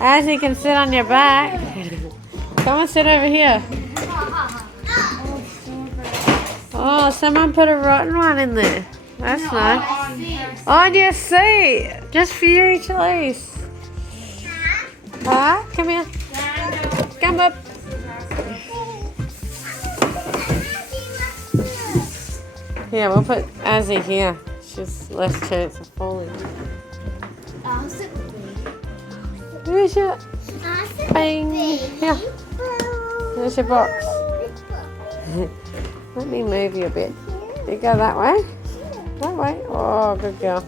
As you can sit on your back. Come and sit over here. Oh, someone put a rotten one in there. That's nice. On your seat. Just for you, CHELECE. Huh? Come here. Come up. Yeah, we'll put Azzy here. She's less chance of falling. Where's your bang? Here. There's your box. Let me move you a bit. You go that way. That way. Oh, good girl.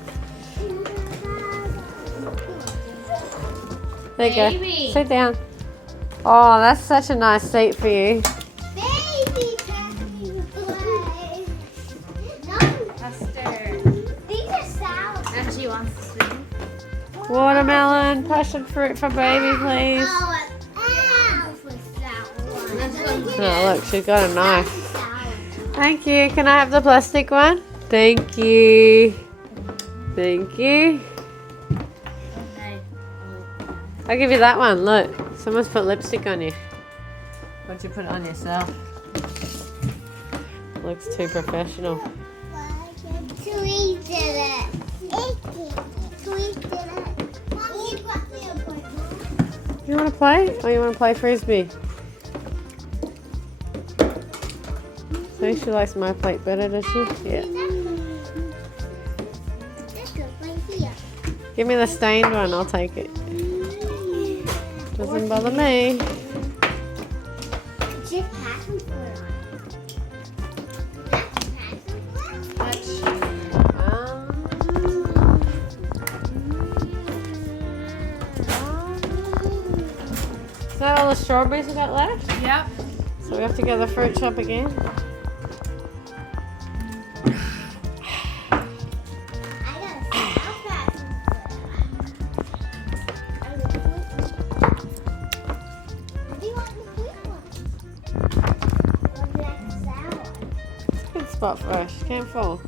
There you go. Sit down. Oh, that's such a nice seat for you. Baby, these are sour. And she wants to swim. Watermelon, passion fruit for baby, please. Oh, look, she's got a knife. Thank you. Can I have the plastic one? Thank you. Thank you. I'll give you that one. Look, someone's put lipstick on you. Why'd you put it on yourself? Looks too professional. Tweeted it. You want to play? Or you want to play frisbee? So she likes my plate better, does she? Yeah. Give me the stained one, I'll take it. Doesn't bother me. Is that all the strawberries we got left? Yep. So we have to go to the fruit shop again. Good spot for us. She can't fall.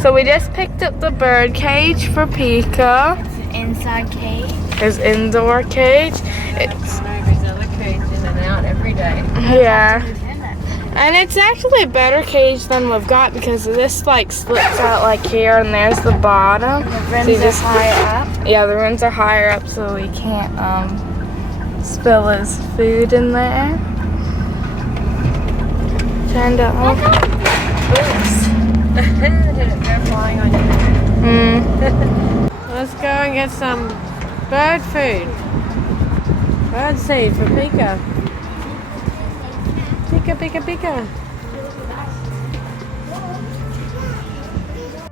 So we just picked up the bird cage for Pika. It's an inside cage. His indoor cage. It's There's another cage in and out every day. yeah. And it's actually a better cage than we've got because this like slips out like here and there's the bottom. The rims are higher up. Yeah, the rims are higher up so we can't spill his food in there. Chandelle. They're flying on you. Let's go and get some bird food. Bird seed for Pika. Pika, Pika, Pika.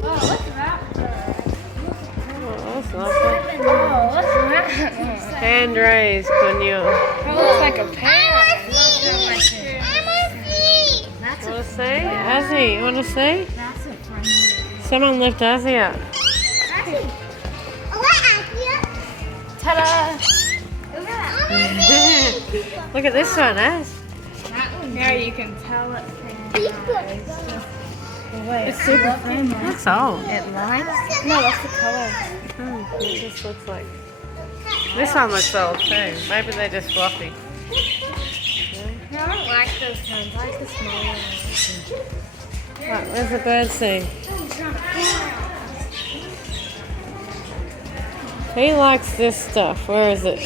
Oh, what's that? Oh, that's lovely. Oh, what's that? Hand raised, Coño. That looks like a pear. Want to see? Azzy, you want to see? That's a fun. Someone lift Azzy up. Ta-da! Look at this one, Az. Yeah, you can tell it's It's super thin. Looks old. it lines. No, that's the color. It just looks like. This one looks old too. Maybe they're just fluffy. No, I don't like those kinds. I like the smaller ones. Right, where's the bird seed? He likes this stuff. Where is it?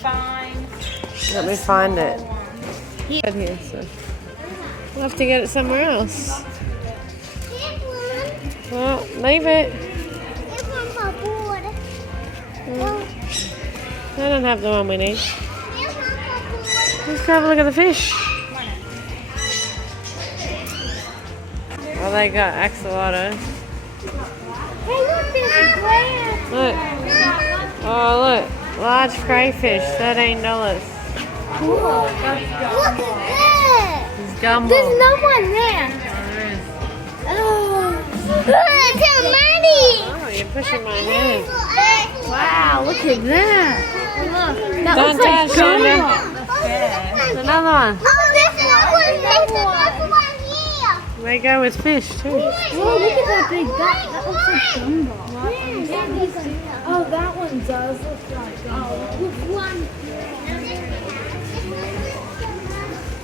Fine. Let me find it. Right here, so we'll have to get it somewhere else. Well, leave it. I don't have the one we need. Let's go have a look at the fish. Well, they got axolotls. Hey, look, there's a crab. Look. Oh, look. Large crayfish, $13. Look at that. It's gumbo. There's no one there. There is. Oh, look, it's money. Oh, you're pushing my hand. Wow, look at that. Look, that Don't looks like touch, gumbo. Shonda. Another one. Oh, there's another one. There's another one here. They go with fish too. Oh, look at that big bat. That looks like gumball. Oh, that one does look like gumball.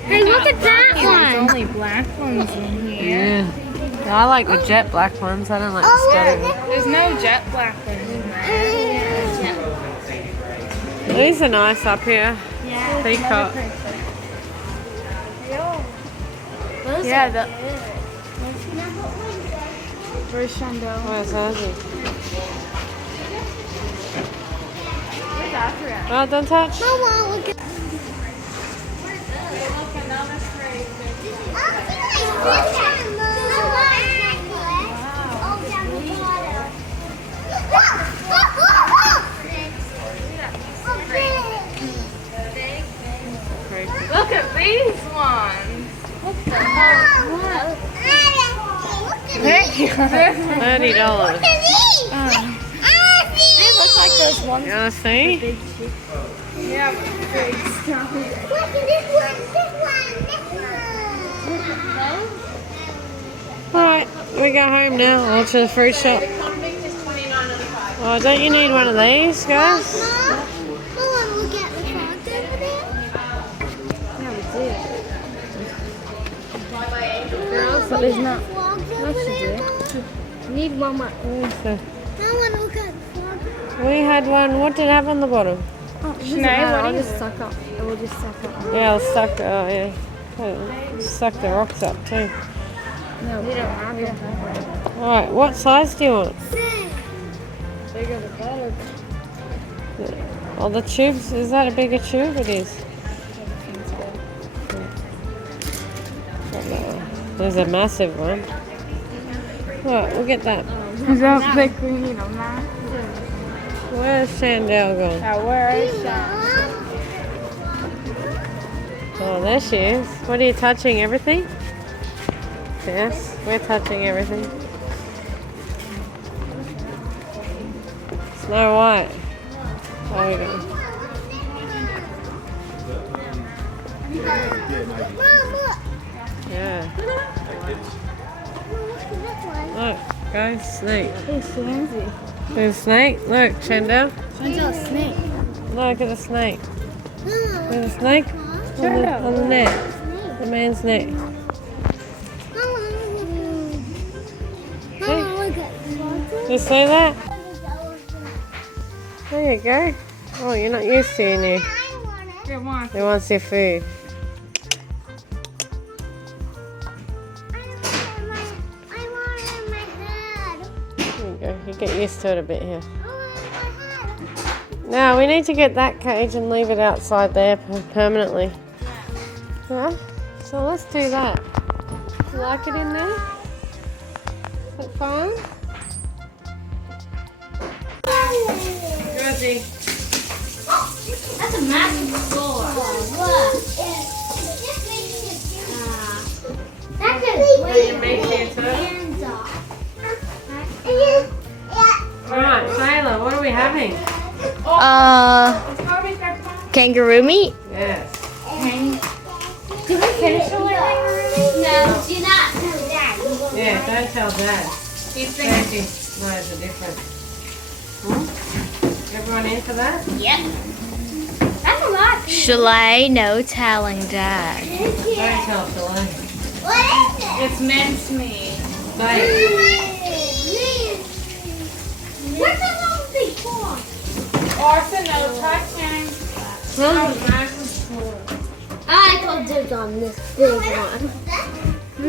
Hey, look at that There's one. only black ones in here. Yeah. I like the jet black ones. I don't like the scattered ones. There's no jet black ones in there. These are nice up here. Yeah. Peacock. Yeah, the. Where's Chandelle? Where's Ozzy? Where's ASRIAL? Oh, don't touch. Mama, look at Look at these ones. $30. They look like those ones. You wanna see? Yeah, big stuff. Alright, we go home now. Or to the fruit shop. Oh, don't you need one of these, guys? But there's not. What should do? Need one more. We had one. What did it have on the bottom? I'll just suck up. It will just suck up. Yeah, it'll suck. Oh, yeah. It'll suck the rocks up too. No, we don't have it. Alright, what size do you want? Bigger the better. Oh, the tubes. Is that a bigger tube? It is. There's a massive one. What? We'll get that. Is that big we need on that? Where's Chandelle gone? Now, where is Chandelle? Oh, there she is. What are you touching? Everything? Yes, we're touching everything. Snow White. There we go. Yeah. Look, guys, snake. Hey, Swansea. There's a snake. Look, Chandelle. Chandelle's a snake. Look at the snake. There's a snake on the neck. The man's neck. Hey, you see that? There you go. Oh, you're not used to it now. Get one. He wants your food. There you go. You get used to it a bit here. Now we need to get that cage and leave it outside there permanently. Yeah. So let's do that. You like it in there? Is it fun? Rosie. That's a massive floor. Look. That's a Alright, Shayla, what are we having? Kangaroo meat? Yes. Did we finish the kangaroo? No, do not tell Dad. Yeah, don't tell Dad. He's Sandy knows the difference. Everyone in for that? Yep. That's a lot. CHELECE, no telling Dad. Don't tell Chalaney. What is it? It's mincemeat. Say What's that long thing for? Orson, no touching. I called dibs on this big one.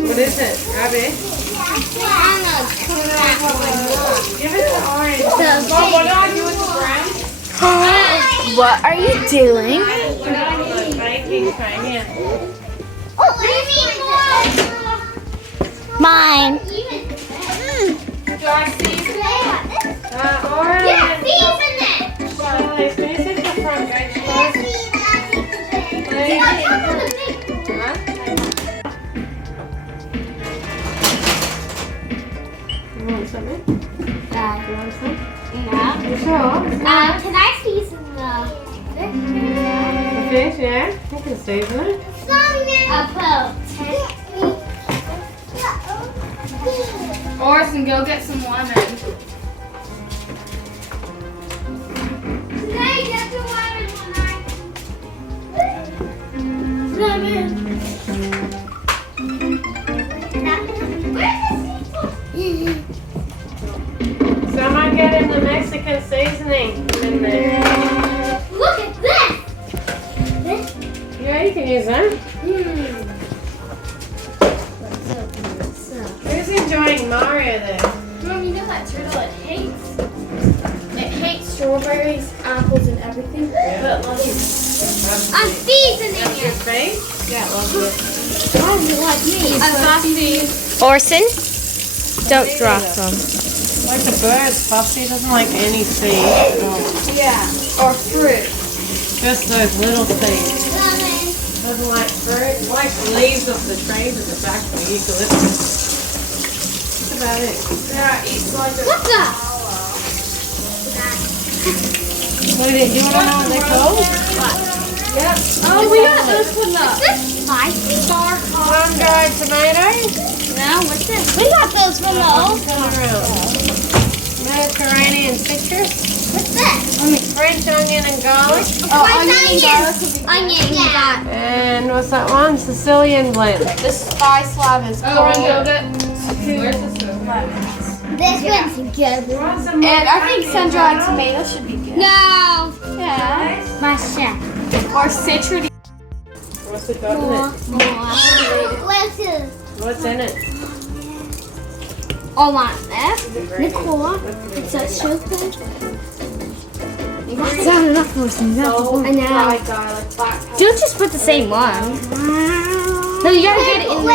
what is it? Grab it. Give it to Orange. Mom, what do I do with the brown? What are you doing? Baking tray here. Mine. Do I season it? Orange. Season it! Charlie, can you sit the front gate first? You want something? You want some? Yeah. You sure? Can I season the fish? The fish, yeah? You can season it. I'll put Orison, go get some lemon. Hey, get the lemon. Someone getting the Mexican seasoning in there. Look at this. Yeah, you can use that. Who's enjoying Mario there? Mom, you know that turtle, it hates strawberries, apples, and everything. Yeah. But loves it. I'm seasoning That's your it. face? Yeah, love it. Oh, you like me? I'm fussy. Orson, don't drop them. Like the birds, Fussy doesn't like any seeds. Yeah, or fruit. Just those little seeds. Lemon. Doesn't like fruit. Likes the leaves of the trees at the back of the eucalyptus. That's about it. Yeah, eats like a What's that? What do you want to know what they're called? Yep. Oh, we got those from the This spicy. Sun-dried tomatoes. No, what's this? We got those from the old Mediterranean citrus. What's this? French onion and garlic. Onion, yeah. And what's that one? Sicilian blend. The spice lab is called. Where's the This one's good. And I think sun-dried tomato should be good. No. Yeah. My chef. Or citrus. What's it got in it? What's in it? All on left. Nicole. It's a sugar. That's not enough for some. I know. Fried garlic, black pepper. Don't just put the same one. No, you gotta get it in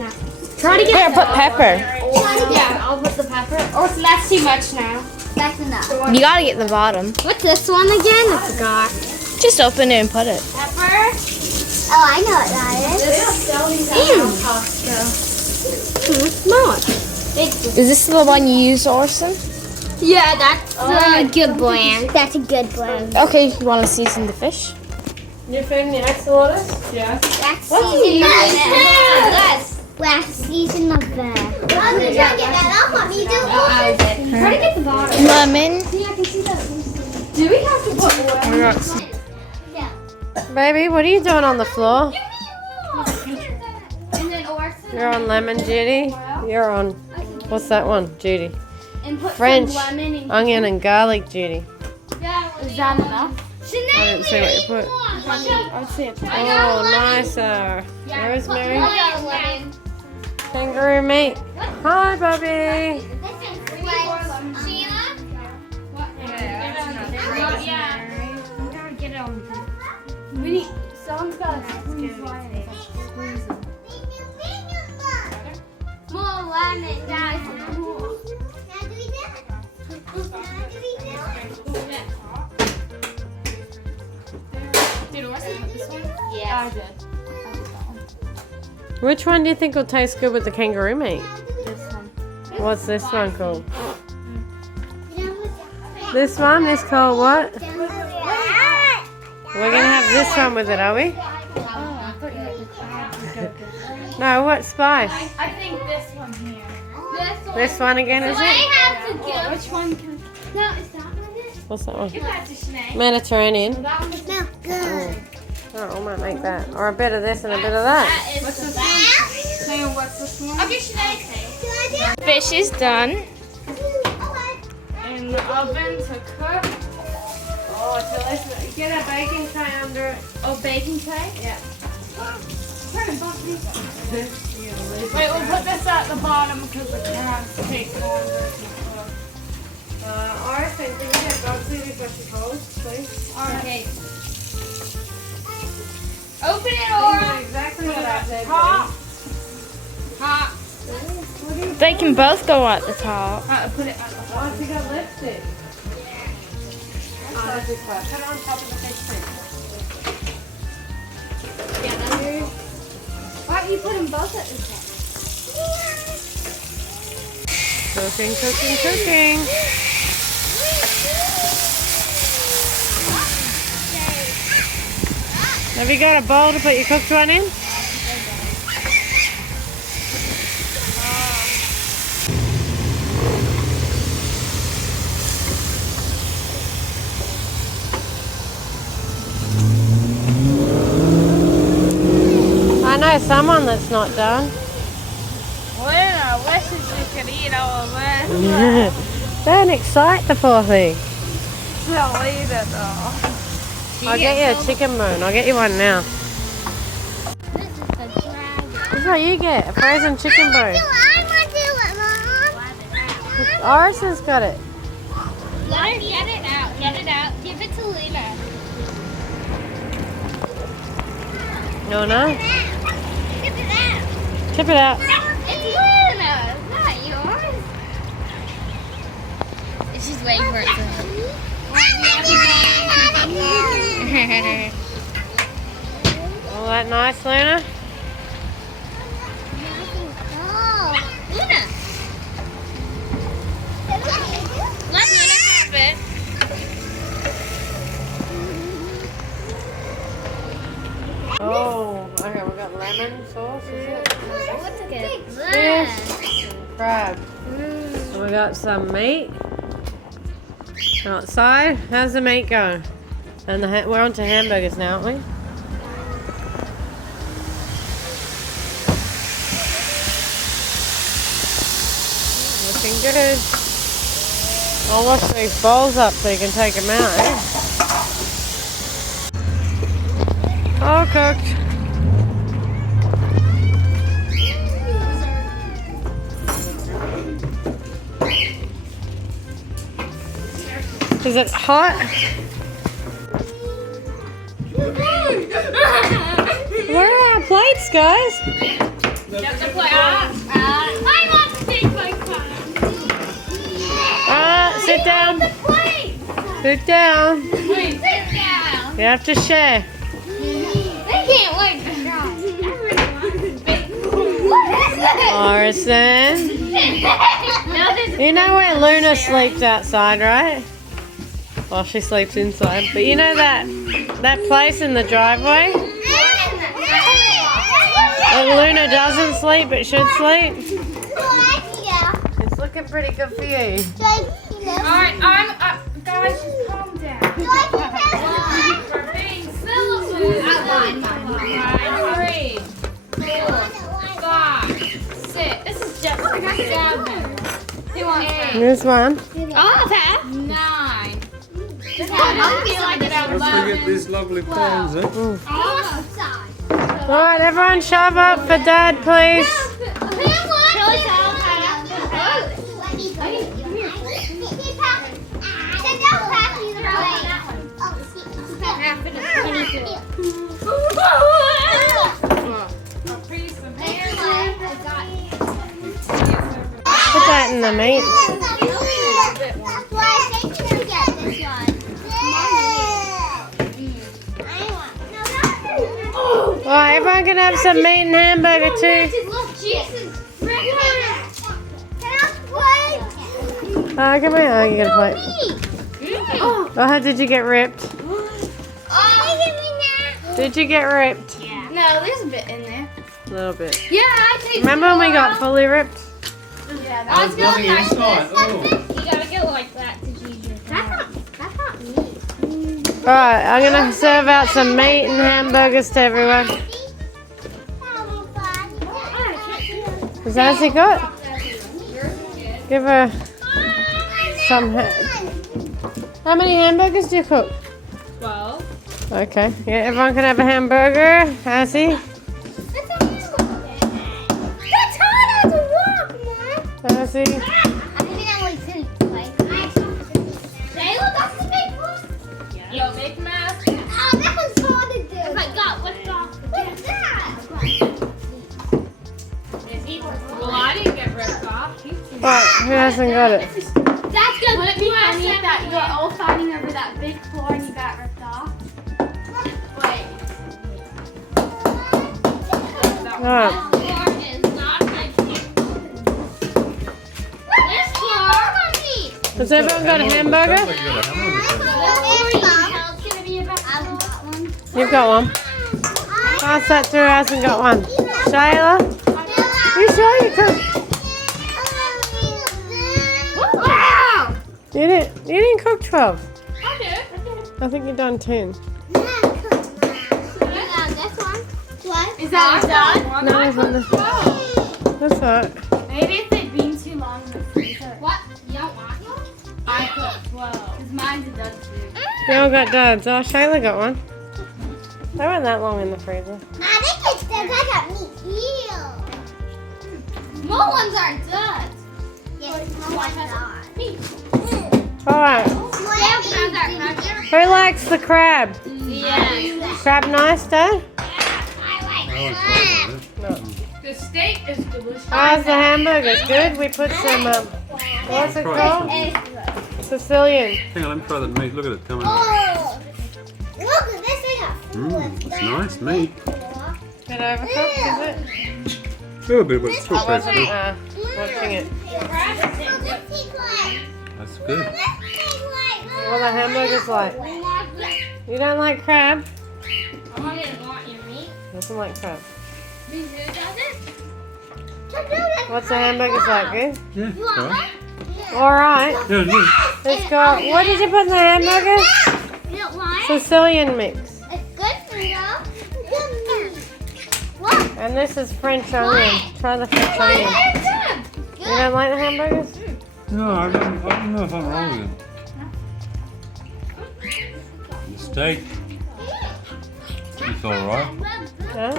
there. Try to get put pepper. Yeah, I'll put the pepper. Or that's too much now. That's enough. You gotta get the bottom. What's this one again? I forgot. Just open it and put it. Pepper. Oh, I know what that is. Small. Is this the one you use, Orson? Yeah, that's a good blend. That's a good blend. Okay, you want to season the fish? You're feeding the exodus? Yeah. That's season of last season of the. I'm gonna try to get that off. Want me to do Try to get the bottom. Lemon. See, I can see that. Do we have to put oil? Yeah. Baby, what are you doing on the floor? And then Orson. You're on lemon, Judy. You're on, what's that one, Judy? And put French some lemon and onion and garlic, Judy. Is that enough? I didn't see what you put. I would say it's Oh, nicer. Rosemary. I got a lemon. Kangaroo meat. Hi, Bobby. We need, someone's got to More lemon, guys. Did Orson put this one? Yeah. I did. Which one do you think will taste good with the kangaroo meat? This one. What's this one called? This one is called what? We're going to have this one with it, are we? No, what spice? I think this one here. This one again, is it? Which one can No, it's not with it. What's that one? give that to Shanae? Mediterranean. That one Smells good. Oh, I might make that. Or a bit of this and a bit of that. What's this one? Shanae, what's this one? Okay, Shanae. Fish is done. In the oven to cook. Oh, CHELECE, get a baking tray under it. Oh, baking tray? Yeah. Wait, we'll put this at the bottom because the crabs take longer to cook. Orison, can you get Bugsy before she holds, please? Okay. Open it, Aura. Exactly what I said. Hot. Hot. They can both go at the top. Put it at the Why has he got lipstick? Put it on top of the fish too. Why don't you put them both at the top? Cooking, cooking, cooking. Have you got a bowl to put your cooked one in? there's someone that's not done. Luna wishes she could eat all of this. Don't excite the poor thing. She'll eat it all. I'll get you a chicken bone. I'll get you one now. This is the dragon. This is what you get, a frozen chicken bone. I want to do it, Mom. Orisen's got it. Let her get it out. Get it out. Give it to Luna. No. Give it out. Tip it out. It's Luna's, not yours. She's waiting for it to. All that nice, Luna? Luna. Let Luna have it. Oh, okay, we got lemon sauce, is it? What's it? Fish and crab. And we got some meat outside. How's the meat going? And we're on to hamburgers now, aren't we? Looking good. I'll wash these bowls up so you can take them out, eh? All cooked. Is it hot? Where are our plates, guys? I want to take my Sit down. Sit down. Sit down. You have to share. They can't wait to try. What is it? Orisen. You know where Luna sleeps outside, right? Well, she sleeps inside. But you know that place in the driveway that Luna doesn't sleep but should sleep? It's looking pretty good for you. Alright, guys, just calm down. We're being silly. 3, 4, 5, 6. This is just 7. 8. This one. 9. This one must be like an Don't forget these lovely prawns, eh? Alright, everyone shove up for Dad, please. Put that in the meat. Alright, everyone can have some meat and hamburger too. Come here. Oh, you got a plate. Oh, how did you get ripped? Did you get ripped? No, there's a bit in there. A little bit. Yeah, I think. Remember when we got fully ripped? Yeah, There's nothing inside. Oh. You gotta go like that to use your That's not me. Alright, I'm gonna serve out some meat and hamburgers to everyone. Is that what you got? Give her some. How many hamburgers do you cook? 12. Okay, yeah, everyone can have a hamburger. Azzy, That's hard as a rock, Mom. Azzy. I think that one's in like. Jayla, that's the big one. Yo, big mess. Oh, that one's hard to do. Oh my God, what's that? Well, I didn't get ripped off. What? Who hasn't got it? That's good. Would it be funny if that you're all fighting over that big floor and you got ripped off? Wait. Alright. Has everyone got a hamburger? Sounds like you got a hamburger. You've got one. Pass that through. Hasn't got one. Shayla, you sure you cooked? You didn't cook 12. I think you've done 10. This one. What? Is that done? No, it's on the. That's all right. Maybe if they've been too long in the freezer. What? You don't want one? I put 12. Because mine's a done too. They all got duds. Oh, Shayla got one. They weren't that long in the freezer. I think it's still got me here. Small ones aren't done. Yes, small ones are. All right. Who likes the crab? Yeah. Crab nice, Dad? I always like that. The steak is delicious. How's the hamburgers? Good. We put some. What's it called? Sicilian. Hang on, let me try the meat. Look at it. Come on. Oh, look at this thing. It's nice meat. Bit overcooked, is it? A little bit, but it's still very good. Watching it. That's good. What are the hamburgers like? You don't like crab? Mom didn't want your meat. Doesn't like crab. Who does it? What's the hamburgers like? Good? Yeah, You want alright. one? Alright. Yeah, it is. Let's go. What did you put in the hamburgers? You don't want it? Sicilian mix. It's good for you. What? And this is French onion. Try the French onion. You don't like the hamburgers? No, I don't know if I'm wrong with it. The steak. It's alright. Huh?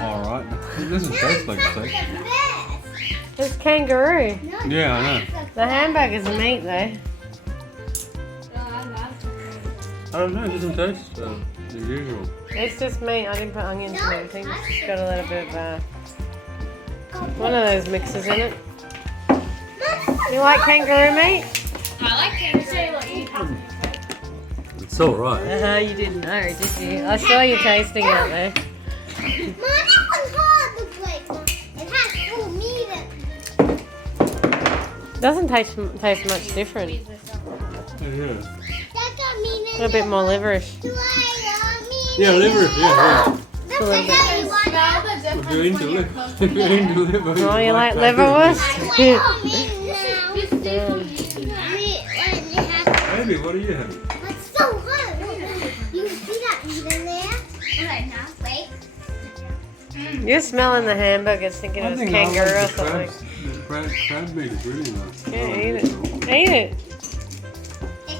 Alright. It doesn't taste like steak. It's kangaroo. Yeah, I know. The hamburgers are meat though. I don't know, it doesn't taste the usual. It's just meat. I didn't put onions and everything. It's just got a little bit of one of those mixes in it. You like kangaroo meat? I like kangaroo. It's alright. You didn't know, did you? I saw you tasting out there. Mom, that one's hard to break. It has full meat in it. Doesn't taste much different. Yeah. That got meat in A bit more liverish. Do I meat Yeah, liver, yeah. That's a little bit. how you want it. If you're into liver, if you're into liver. Oh, you like that. liverwurst? Baby, what are you having? It's so hard. You see that meat in there? Okay, now wait. You're smelling the hamburgers thinking it was kangaroo or something. The crab meat is really nice. Yeah, eat it. Eat it.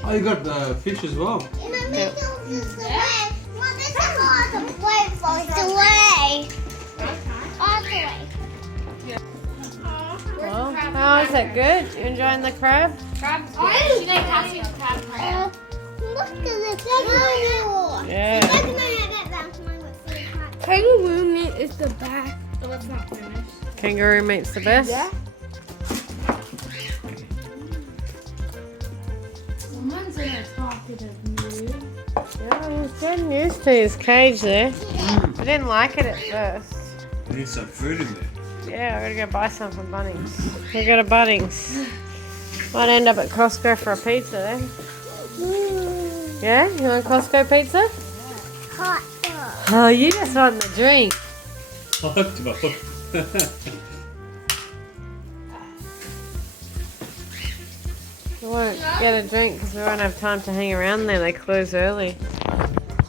Oh, you got the fish as well. And my meat goes this way. Well, this is all the way goes the way. All the way. Well, how is it good? You enjoying the crab? Crab's good. She like has your crab pie. Look at this kangaroo. Yeah. Kangaroo meat is the best. Oh, it's not finished. Kangaroo meat's the best? Yeah. Someone's in a talkative mood. Yeah, he's getting used to his cage there. I didn't like it at first. You need some food in there. Yeah, I gotta go buy some from Bunnings. We go to Bunnings. Might end up at Costco for a pizza then. Yeah? You want Costco pizza? Hot. Oh, you just want the drink. Hot dog. We won't get a drink because we won't have time to hang around there. They close early.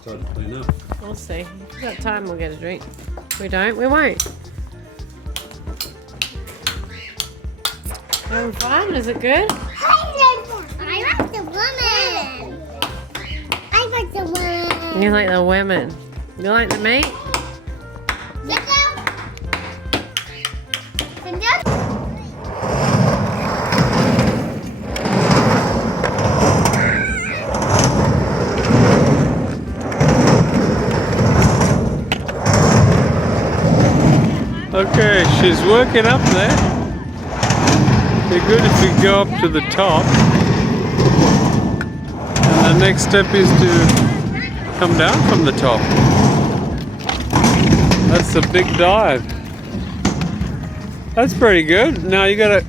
Start to clean up. We'll see. If we've got time, we'll get a drink. If we don't, we won't. Having fun? Is it good? I like the woman. I like the woman. You like the women. You like the meat? Okay, she's working up there. Be good if we go up to the top. And the next step is to come down from the top. That's a big dive. That's pretty good. Now you gotta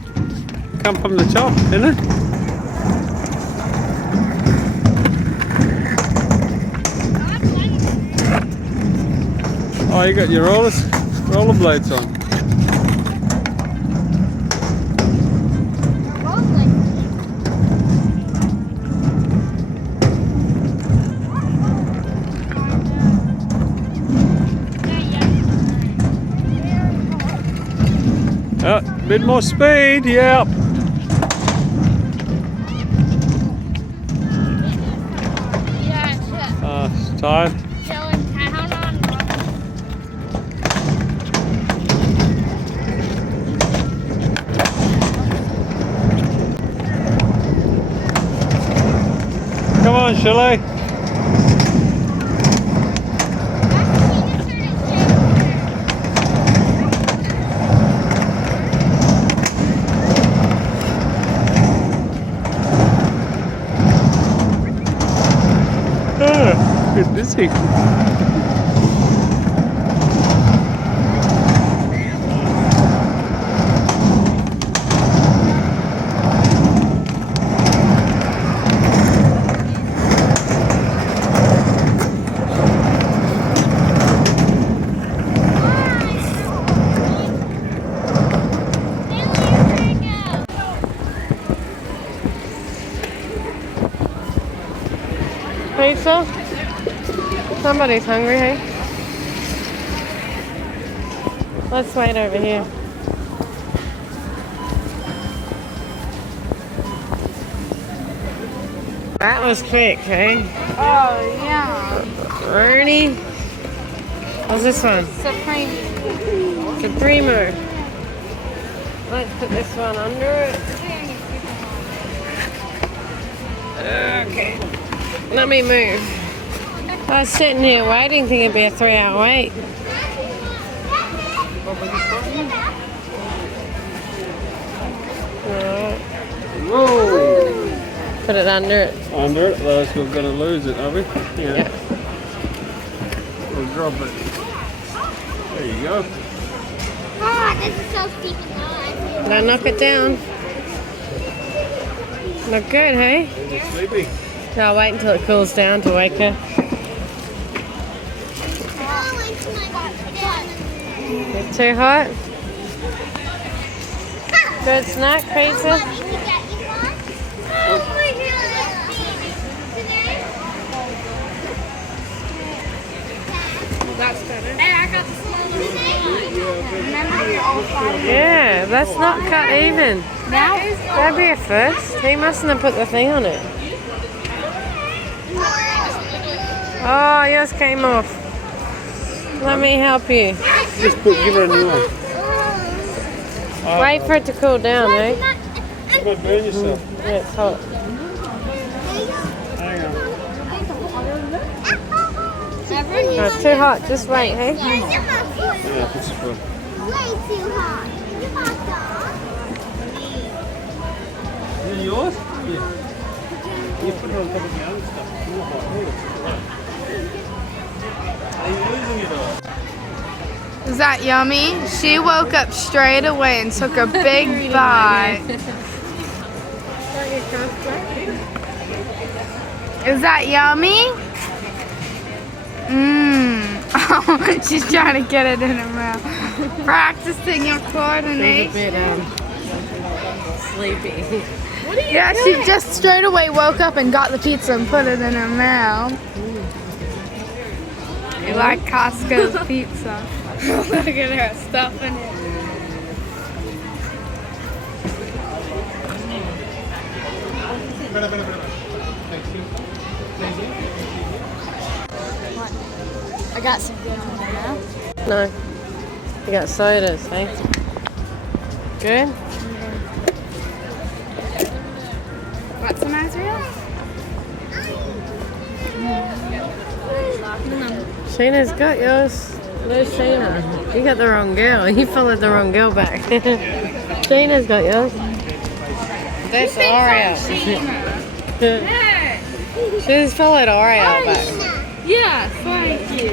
come from the top, isn't it? Oh, you got your rollerblades on. Oh, a bit more speed, yeah. It's tired. Come on, CHELECE. Get busy. Pizza? Somebody's hungry, hey? Let's wait over here. That was quick, hey? Oh, yeah. Ernie? What's this one? Supreme. Supremo. Let's put this one under it. Okay. Let me move. I was sitting here waiting, thinking it'd be a 3-hour wait. Alright. Whoa! Put it under it. Under it, otherwise we're going to lose it, are we? Yeah. We'll drop it. There you go. Oh, this is so steep and high. Now knock it down. Look good, hey? Is it sleepy? I'll wait until it cools down to wake her. It's too hot? Good snack, pizza? That's better. Hey, I got the small one. Remember, we all five. Yeah, that's not cut even. Now? That'd be a first. He mustn't have put the thing on it. Oh, yours came off. Let me help you. Just give her a new one. Wait for it to cool down, eh? You might burn yourself. Yeah, it's hot. Hang on. No, it's too hot. Just wait, hey? Yeah, this is good. Way too hot. Is it yours? Yeah. You put it on top of the other stuff. It's more hot. Are you losing it all? Is that yummy? She woke up straight away and took a big bite. Is that yummy? Mmm. Oh, she's trying to get it in her mouth. Practicing your She's a coordination. bit sleepy. Yeah, she just straight away woke up and got the pizza and put it in her mouth. You like Costco's pizza. Look at her stuffing it. I got some good ones now. No. You got sodas, eh? Good? Want some ASRIAL? Sheena's got yours. Where's Sheena? You got the wrong girl. You followed the wrong girl back. Sheena's got yours. That's ORIAL. She's followed ORIAL back. Yeah, thank you.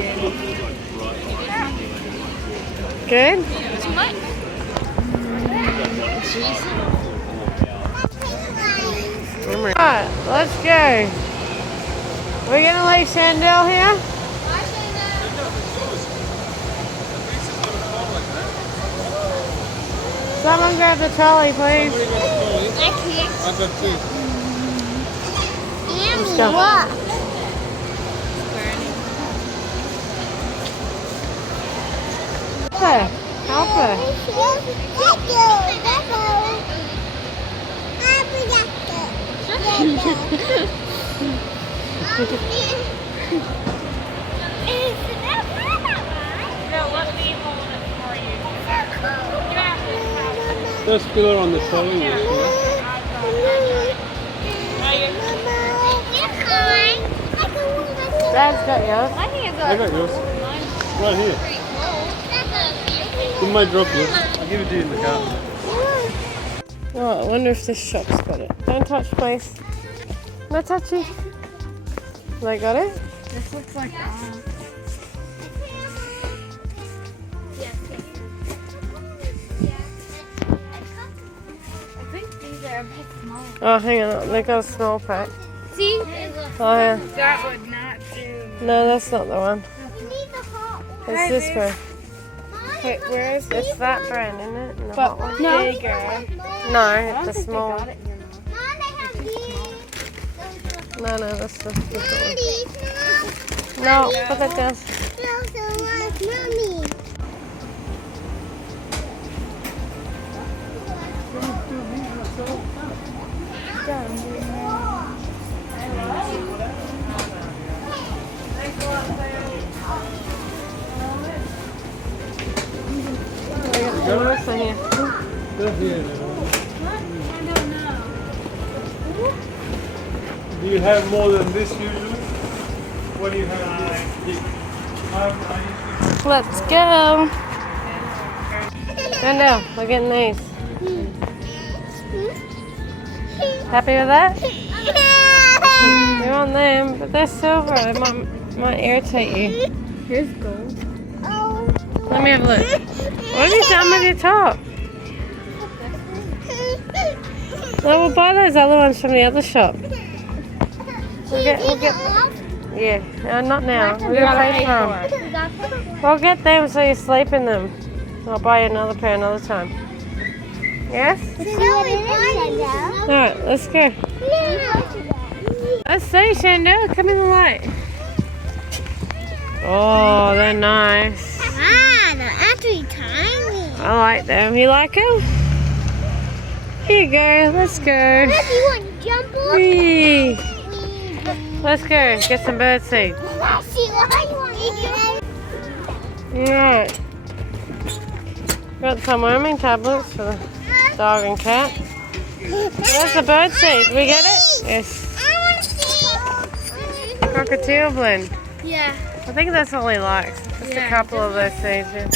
Good? Alright, let's go. We're gonna leave Chandelle here. Someone grab the trolley, please. I can't. I've got two. Let's go. What? There. Help her. Let's put it on the trolley. Dad's got yours. I got yours. Right here. You might drop yours. I'll give it to you in the car. Oh, I wonder if this shop's got it. Don't touch, please. No touchy. They got it? This looks like I think these are a bit small. Oh, hang on. They got a small pack. See? Oh, yeah. That would not do. No, that's not the one. It's this one. Wait, where is It's that brand, isn't it? And the hot one. bigger? No, the small one. No, that's the different one. No, put that down. What's in here? Do you have more than this usually? What do you have? Let's go. Chandelle, we're getting these. Happy with that? We want them, but they're silver. They might irritate you. Here's gold. Let me have a look. What have you done with your top? No, we'll buy those other ones from the other shop. We'll get yeah, not now. We're gonna pay for them. We'll get them so you sleep in them. I'll buy you another pair another time. Yes? Alright, let's go. Let's see, Chandelle. Come in the light. Oh, they're nice. They're actually tiny. I like them. You like them? Here you go. Let's go. You want to jump on? Whee. Let's go. Get some bird seed. Alright. Got some worming tablets for the dog and cat. There's the bird seed. We get it? Yes. Cockatiel blend. Yeah. I think that's all he likes. Just a couple of those seeds. Yeah.